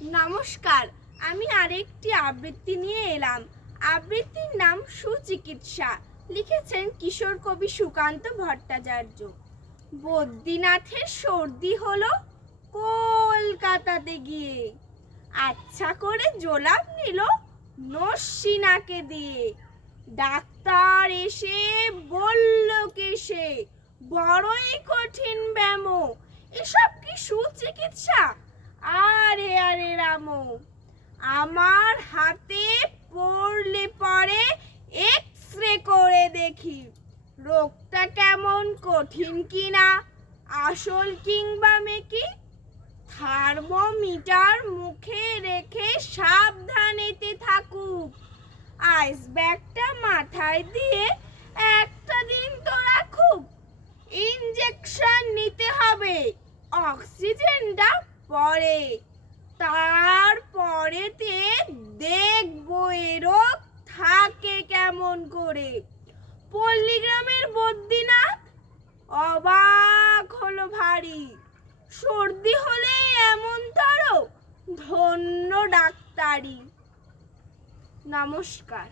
নমস্কার, আমি আরেকটি আবৃত্তি নিয়ে এলাম। আবৃত্তির নাম সুচিকিৎসা। লিখেছেন কিশোর কবি সুকান্ত ভট্টাচার্য। বদ্রীনাথের সর্দি হলো কলকাতাতে গিয়ে, আচ্ছা করে জোলাপ নিল নস্যিনাকে দিয়ে। ডাক্তার এসে বলল কেসে, বড়ই কঠিন ব্যামো, এসব কি সুচিকিৎসা? আরে আরে রামো, আমার হাতে পড়লে পরে এক্সরে করে দেখি রোগটা কেমন কঠিন কিনা, আসল কিংবা মেকি। থার্মোমিটার মুখে রেখে সাবধানেতে থাকুক, আইস ব্যাগটা মাথায় দিয়ে একটা দিন তো রাখুক। ইনজেকশন নিতে হবে, অক্সিজেনটা পরে, তারপরেতে দেখবো এ রোগ থাকে কেমন করে। পল্লীগ্রামের বদ্রীনাথ অবাক হলো ভারী, সর্দি হলে এমন ধন্য ডাক্তারি। নমস্কার।